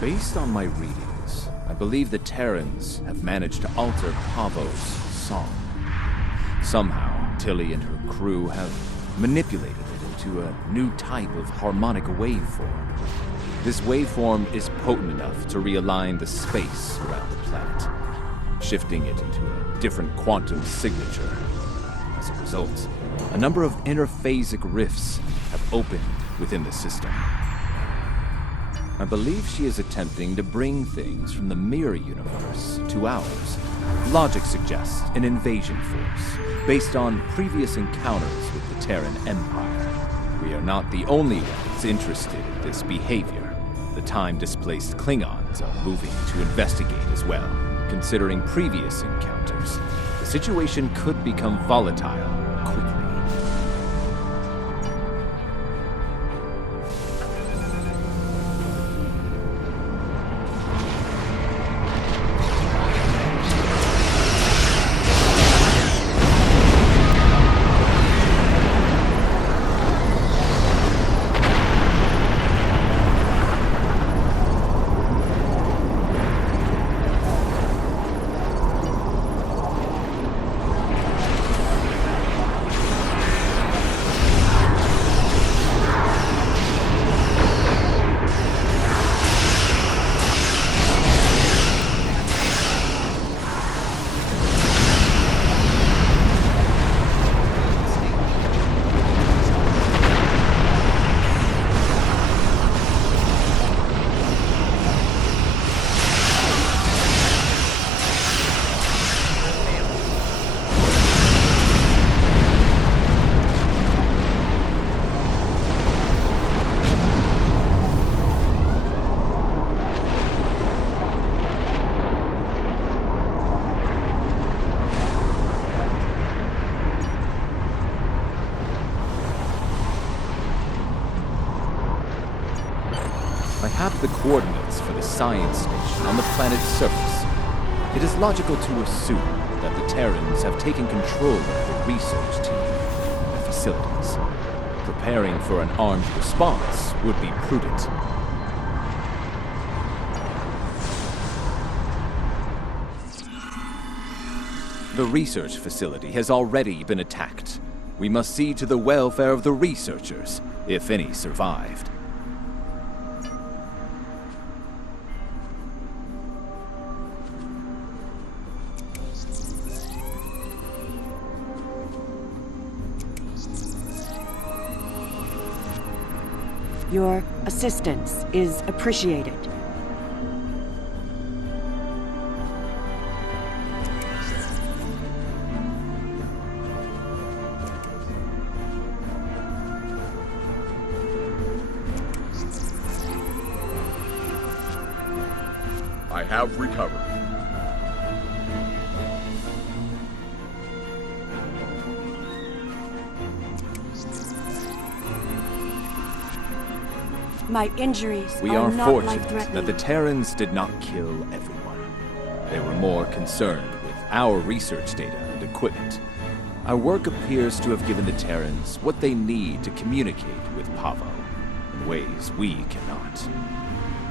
Based on my readings, I believe the Terrans have managed to alter Pahvo's song. Somehow, Tilly and her crew have manipulated it into a new type of harmonic waveform. This waveform is potent enough to realign the space around the planet, shifting it into a different quantum signature. As a result, a number of interphasic rifts have opened within the system. I believe she is attempting to bring things from the mirror universe to ours. Logic suggests an invasion force, based on previous encounters with the Terran Empire. We are not the only ones interested in this behavior. The time-displaced Klingons are moving to investigate as well. Considering previous encounters, the situation could become volatile quickly. I have the coordinates for the science station on the planet's surface. It is logical to assume that the Terrans have taken control of the research team and the facilities. Preparing for an armed response would be prudent. The research facility has already been attacked. We must see to the welfare of the researchers, if any survived. Your assistance is appreciated. I have recovered. My injuries We are are not fortunate life-threatening. that the Terrans did not kill everyone. They were more concerned with our research data and equipment. Our work appears to have given the Terrans what they need to communicate with Pahvo in ways we cannot.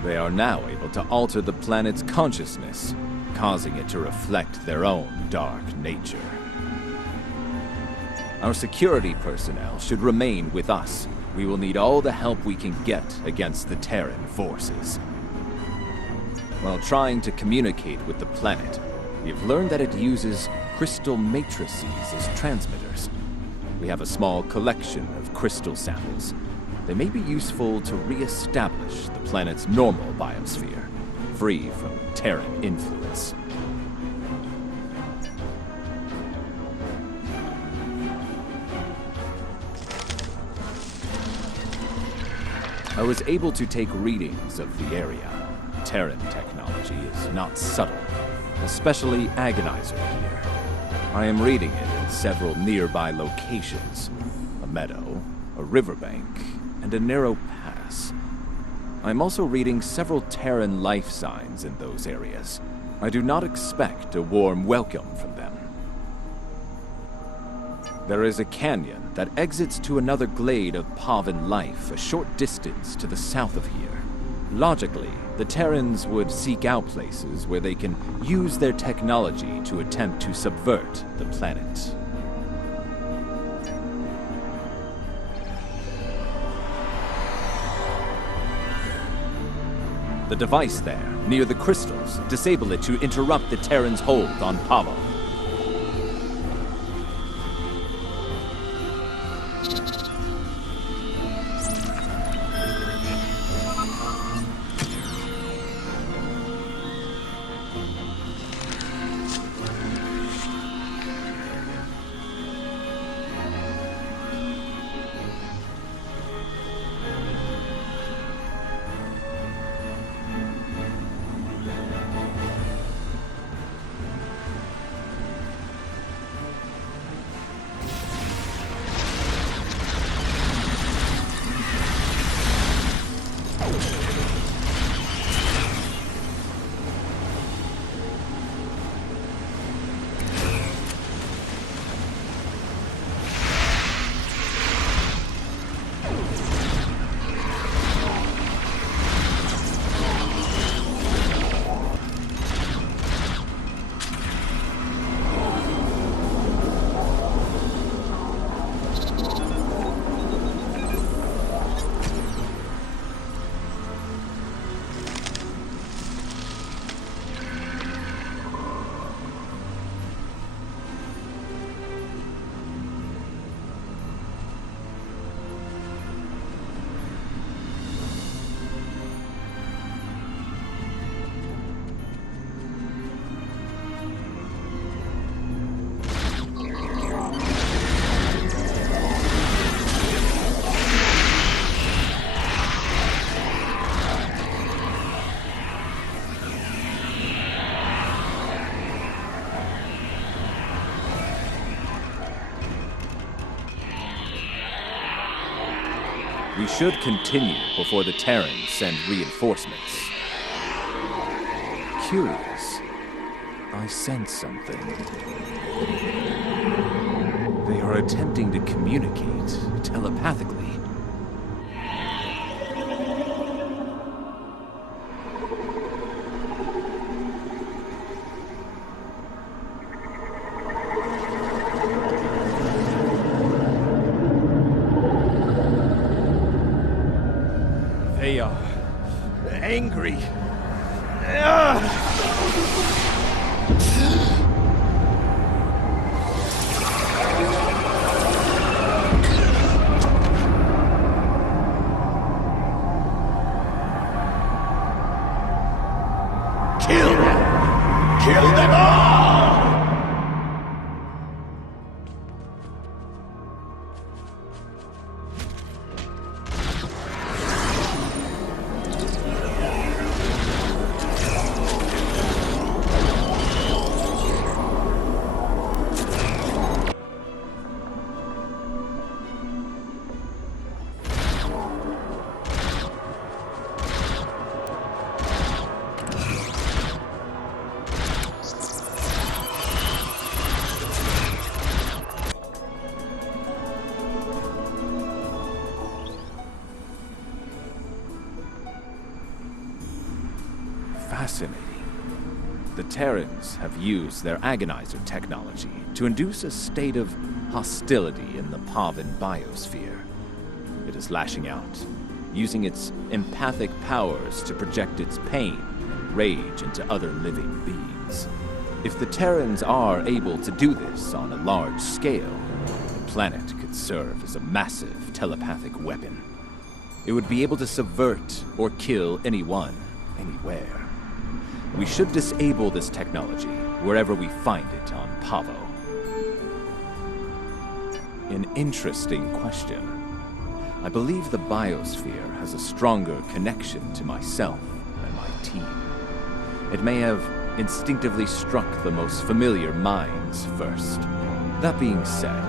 They are now able to alter the planet's consciousness, causing it to reflect their own dark nature. Our security personnel should remain with us. We will need all the help we can get against the Terran forces. While trying to communicate with the planet, we have learned that it uses crystal matrices as transmitters. We have a small collection of crystal samples. They may be useful to re-establish the planet's normal biosphere, free from Terran influence. I was able to take readings of the area. Terran technology is not subtle, especially agonizer gear. I am reading it in several nearby locations. A meadow, a riverbank, and a narrow pass. I'm also reading several Terran life signs in those areas. I do not expect a warm welcome from them. There is a canyon that exits to another glade of Pavan life a short distance to the south of here. Logically, the Terrans would seek out places where they can use their technology to attempt to subvert the planet. The device there, near the crystals, disable it to interrupt the Terrans' hold on Pahvo. We should continue before the Terrans send reinforcements. Curious. I sense something. They are attempting to communicate telepathically. They are angry. Kill them! Kill them all! Fascinating. The Terrans have used their agonizer technology to induce a state of hostility in the Pahvan biosphere. It is lashing out, using its empathic powers to project its pain and rage into other living beings. If the Terrans are able to do this on a large scale, the planet could serve as a massive telepathic weapon. It would be able to subvert or kill anyone, anywhere. We should disable this technology wherever we find it on Pahvo. An interesting question. I believe the biosphere has a stronger connection to myself than my team. It may have instinctively struck the most familiar minds first. That being said,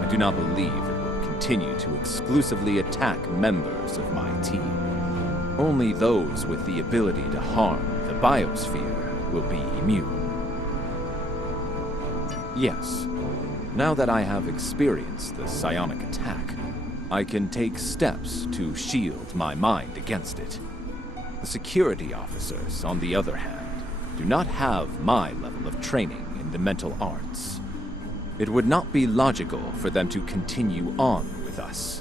I do not believe it will continue to exclusively attack members of my team. Only those with the ability to harm the biosphere will be immune. Yes, now that I have experienced the psionic attack, I can take steps to shield my mind against it. The security officers, on the other hand, do not have my level of training in the mental arts. It would not be logical for them to continue on with us.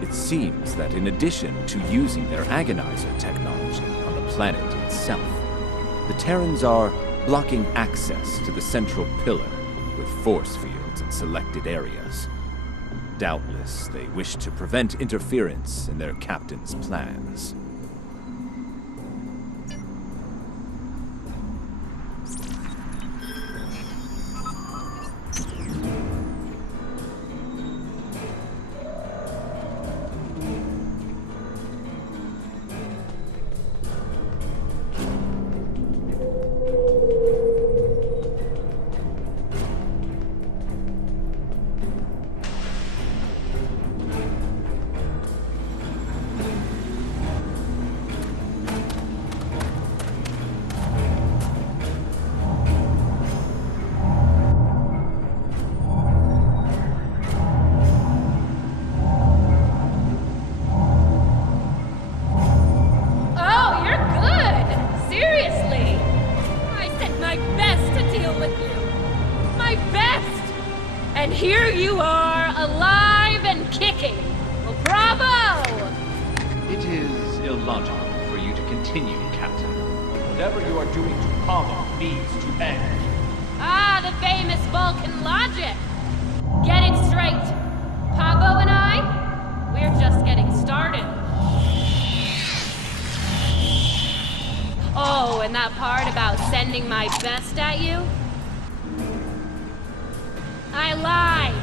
It seems that in addition to using their agonizer technology on the planet itself, the Terrans are blocking access to the central pillar with force fields in selected areas. Doubtless, they wish to prevent interference in their captain's plans. Here you are, alive and kicking. Well, bravo! It is illogical for you to continue, Captain. Whatever you are doing to Pahvo needs to end. Ah, the famous Vulcan logic. Get it straight. Pahvo and I, we're just getting started. and that part about sending my best at you? I lied!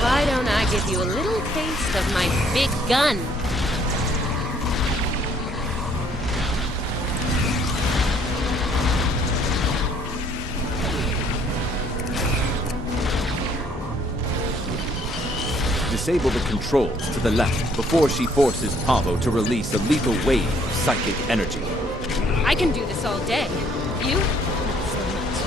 Why don't I give you a little taste of my big gun? Disable the controls to the left before she forces Pahvo to release a lethal wave of psychic energy. I can do this all day. You? Not so much.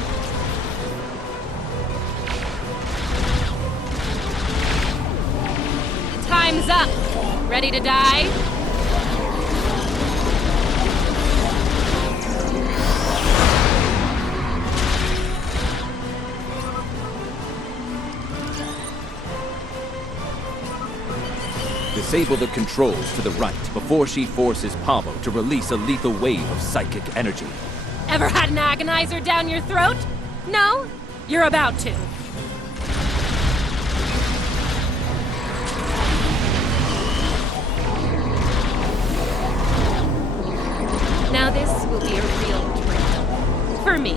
Time's up. Ready to die? Disable the controls to the right before she forces Pahvo to release a lethal wave of psychic energy. Ever had an agonizer down your throat? No? You're about to. Now this will be a real treat. For me.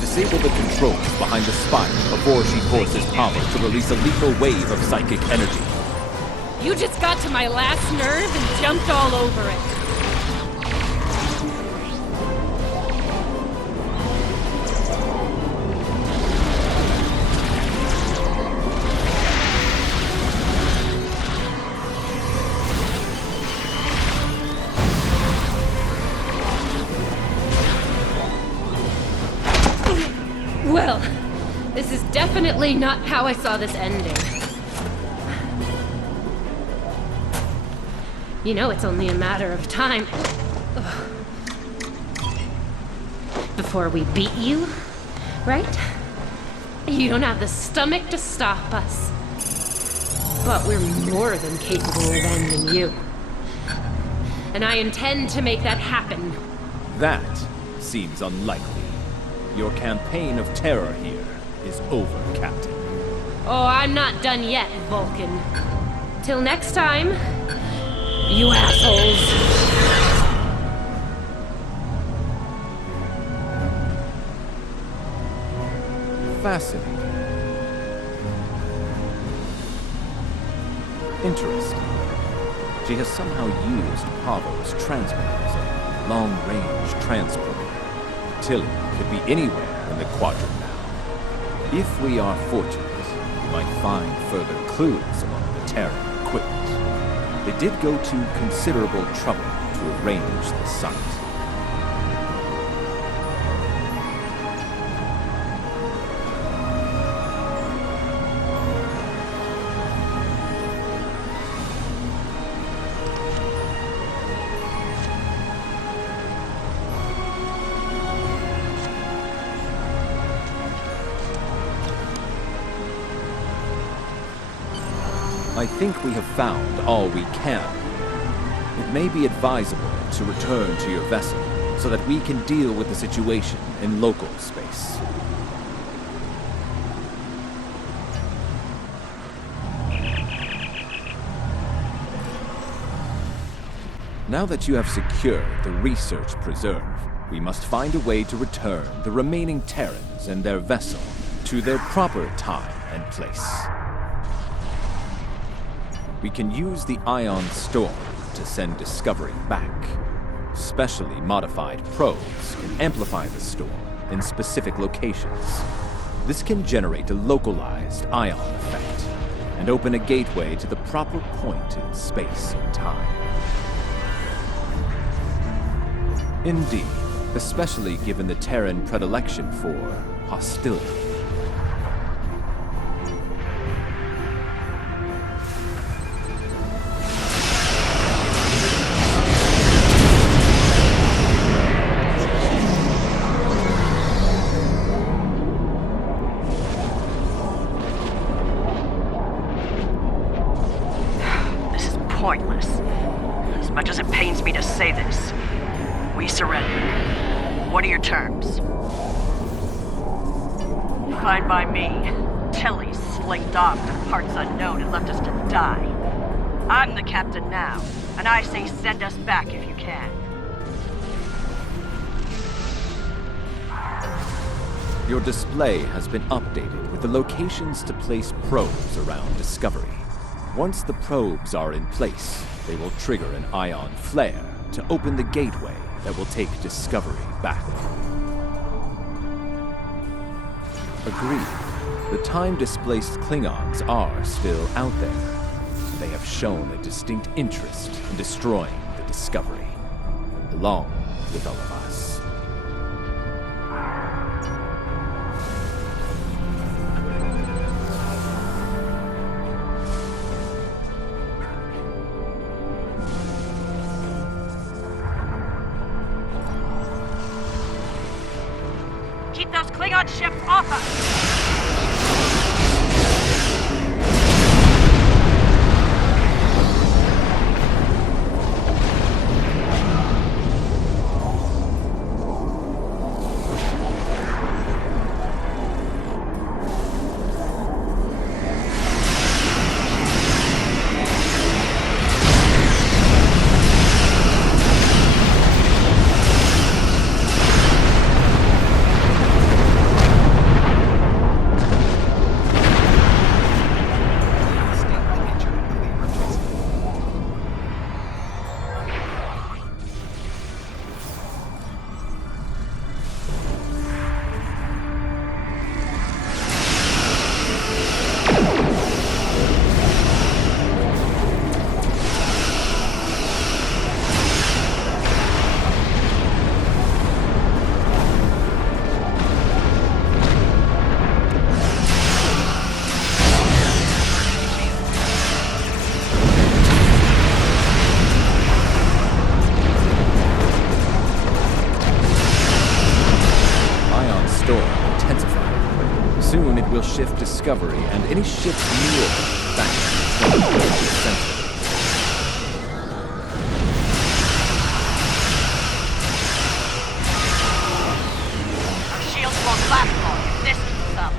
Disable the controls behind the spire before she forces Pahvo to release a lethal wave of psychic energy. You just got to my last nerve and jumped all over it. Well, this is definitely not how I saw this ending. You know it's only a matter of time before we beat you, right? You don't have the stomach to stop us. But we're more than capable of ending you. And I intend to make that happen. That seems unlikely. Your campaign of terror here is over, Captain. Oh, I'm not done yet, Vulcan. Till next time, you assholes. Fascinating. Interesting. She has somehow used Pahvos transmitters, a long-range transport. Tilly could be anywhere in the quadrant now. If we are fortunate, we might find further clues among the Terraner equipment. They did go to considerable trouble to arrange the site. I think we have found all we can. It may be advisable to return to your vessel so that we can deal with the situation in local space. Now that you have secured the research preserve, we must find a way to return the remaining Terrans and their vessel to their proper time and place. We can use the ion storm to send Discovery back. Specially modified probes can amplify the storm in specific locations. This can generate a localized ion effect and open a gateway to the proper point in space and time. Indeed, especially given the Terran predilection for hostility. pointless. As much as it pains me to say this, we surrender. What are your terms? Fine by me. Tilly slinked off to parts unknown and left us to die. I'm the captain now, and I say send us back if you can. Your display has been updated with the locations to place probes around Discovery. Once the probes are in place, they will trigger an ion flare to open the gateway that will take Discovery back. Agreed. The time-displaced Klingons are still out there. They have shown a distinct interest in destroying the Discovery, along with all of us. Keep those Klingon ships off us! Shift Discovery and any ships near back to the center. Our shields won't last long if this keeps up.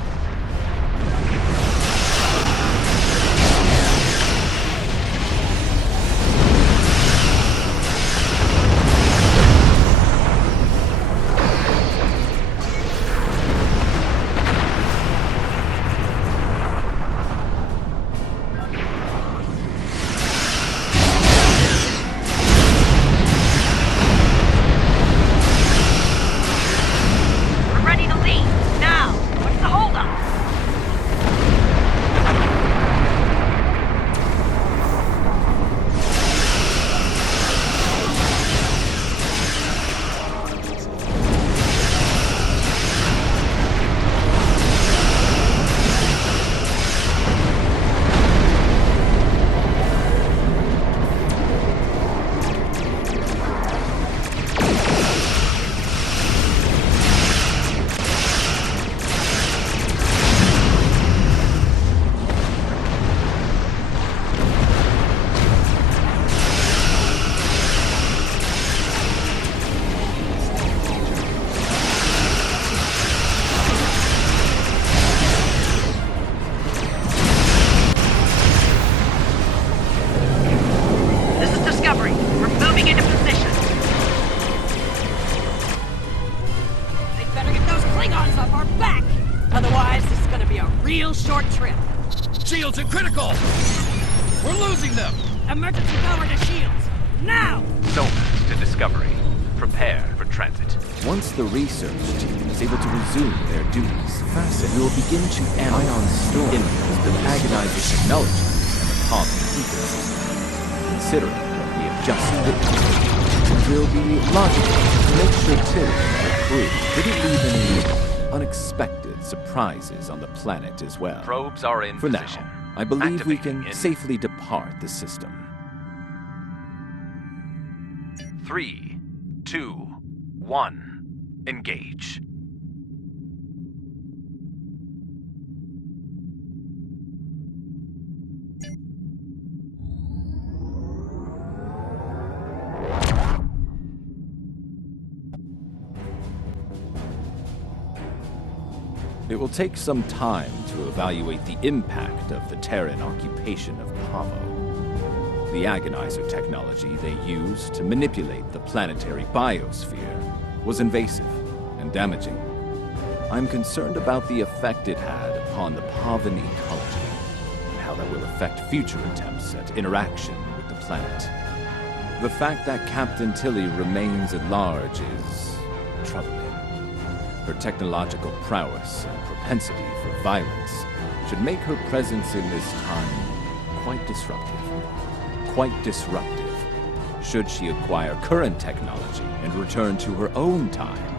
Shields are critical! We're losing them! Emergency power to shields! Now! Nomad to Discovery. Prepare for transit. Once the research team is able to resume their duties, Fasten will begin to ion storm images of agonizing technology and the Pahvo ecosystem. Considering what we have just witnessed, it will be logical to make sure Tilly and her crew didn't leave any unexpected surprises on the planet as well. Probes are in For position. now, I believe we can Activating in safely depart the system. 3, 2, 1. Engage. It will take some time to evaluate the impact of the Terran occupation of Pahvo. The agonizer technology they used to manipulate the planetary biosphere was invasive and damaging. I'm concerned about the effect it had upon the Pahvan ecology, and how that will affect future attempts at interaction with the planet. The fact that Captain Tilly remains at large is troubling. Her technological prowess and propensity for violence should make her presence in this time quite disruptive. Quite disruptive, should she acquire current technology and return to her own time.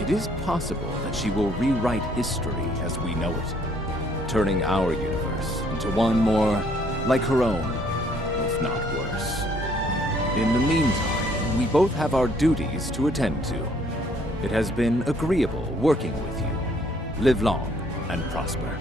It is possible that she will rewrite history as we know it, turning our universe into one more like her own, if not worse. In the meantime, we both have our duties to attend to. It has been agreeable working with you. Live long and prosper.